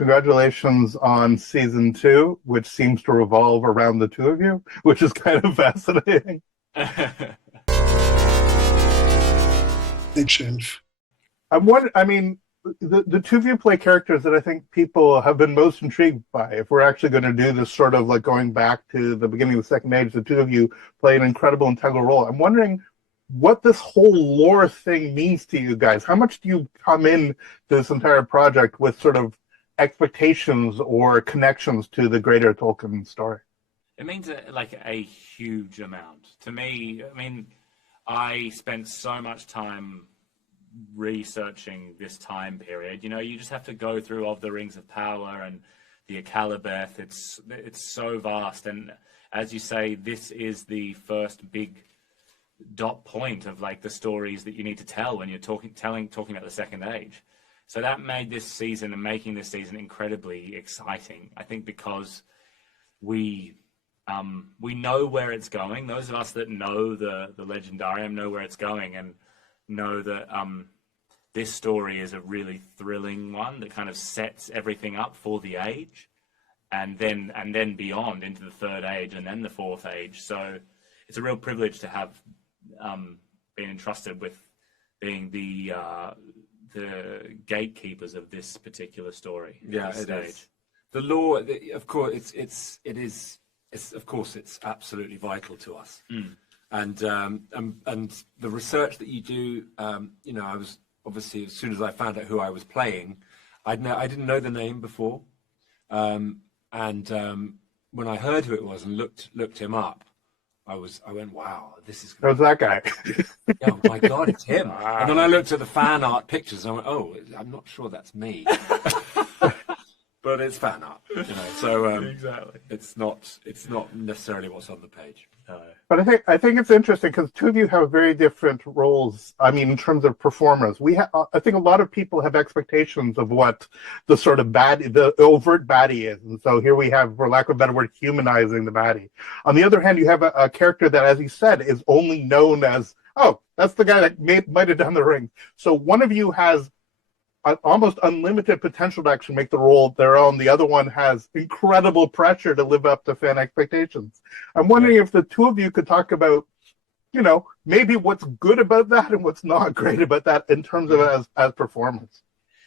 congratulations on season 2, which seems to revolve around the two of you, which is kind of fascinating. Thanks, Shelf. The two of you play characters that I think people have been most intrigued by. If we're actually going to do this sort of like going back to the beginning of the Second Age, the two of you play an incredible integral role. I'm wondering what this whole lore thing means to you guys. How much do you come in to this entire project with sort of expectations or connections to the greater Tolkien story? It means like a huge amount to me. I mean, I spent so much time researching this time period. You just have to go through Of the Rings of Power and the Akalabeth. It's so vast, and as you say, this is the first big dot point of like the stories that you need to tell when you're talking about the Second Age. So that made this season and making this season incredibly exciting. I think because we know where it's going. Those of us that know the Legendarium know where it's going and know that this story is a really thrilling one that kind of sets everything up for the age, and then beyond into the Third Age and then the Fourth Age. So it's a real privilege to have been entrusted with being the gatekeepers of this particular story. Yeah, it is. The lore, of course, it's absolutely vital to us. And the research that you do, I was obviously, as soon as I found out who I was playing, I didn't know the name before, and when I heard who it was and looked him up, I went, wow, this is. That was that guy. Oh my God, it's him! And then I looked at the fan art pictures and I went, oh, I'm not sure that's me. But it's fan art, so exactly. It's not necessarily what's on the page. But I think it's interesting because two of you have very different roles. I mean, in terms of performers, I think a lot of people have expectations of what the sort of the overt baddie is, and so here we have, for lack of a better word, humanizing the baddie. On the other hand, you have a character that, as you said, is only known as, oh, that's the guy that might have done the ring. So one of you has almost unlimited potential to actually make the role their own. The other one has incredible pressure to live up to fan expectations. I'm wondering if the two of you could talk about, maybe what's good about that and what's not great about that in terms of as performance.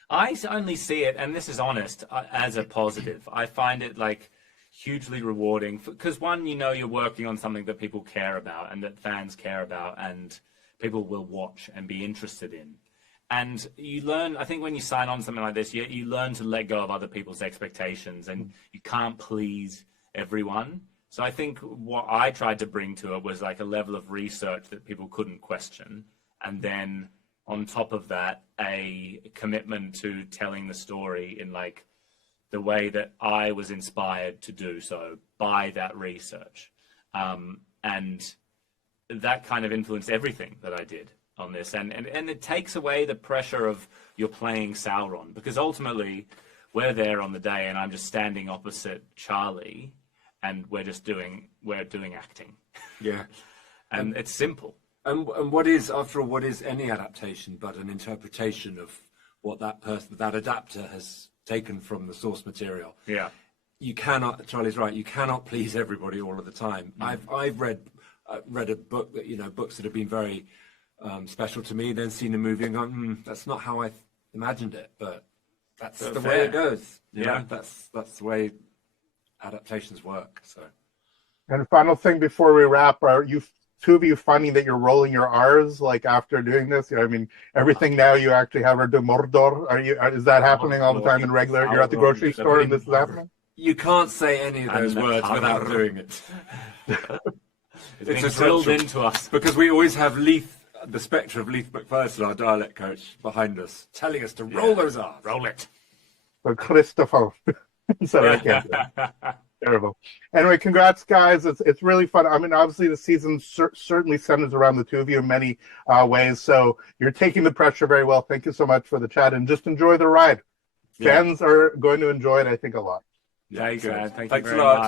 I only see it, and this is honest, as a positive. I find it like hugely rewarding because one, you're working on something that people care about and that fans care about and people will watch and be interested in. And you learn, I think when you sign on something like this, you learn to let go of other people's expectations, and you can't please everyone. So I think what I tried to bring to it was like a level of research that people couldn't question. And then on top of that, a commitment to telling the story in like the way that I was inspired to do so by that research. And that kind of influenced everything that I did on this, and it takes away the pressure of you're playing Sauron, because ultimately we're there on the day and I'm just standing opposite Charlie and we're doing acting. Yeah. And it's simple. And what is any adaptation but an interpretation of what that adapter has taken from the source material? Yeah. You cannot, Charlie's right, you cannot please everybody all of the time. I've read a book that, books that have been very special to me, then seen a movie and gone, that's not how I imagined it, but that's the way it goes. That's the way adaptations work. So, and a final thing before we wrap, are you two of you finding that you're rolling your R's like after doing this? Everything now you actually have de Mordor. Is that happening all the time in regular? You're at the grocery store and this is happening? You can't say any of those words without doing it. It's drilled into us because we always have the spectre of Leith McPherson, our dialect coach, behind us, telling us to roll those R's. Roll it. But Christopher. So I can't do it. Terrible. Anyway, congrats, guys. It's really fun. I mean, obviously the season certainly centers around the two of you in many ways. So you're taking the pressure very well. Thank you so much for the chat, and just enjoy the ride. Fans are going to enjoy it, I think, a lot. Thanks, man. Thanks a lot. Much.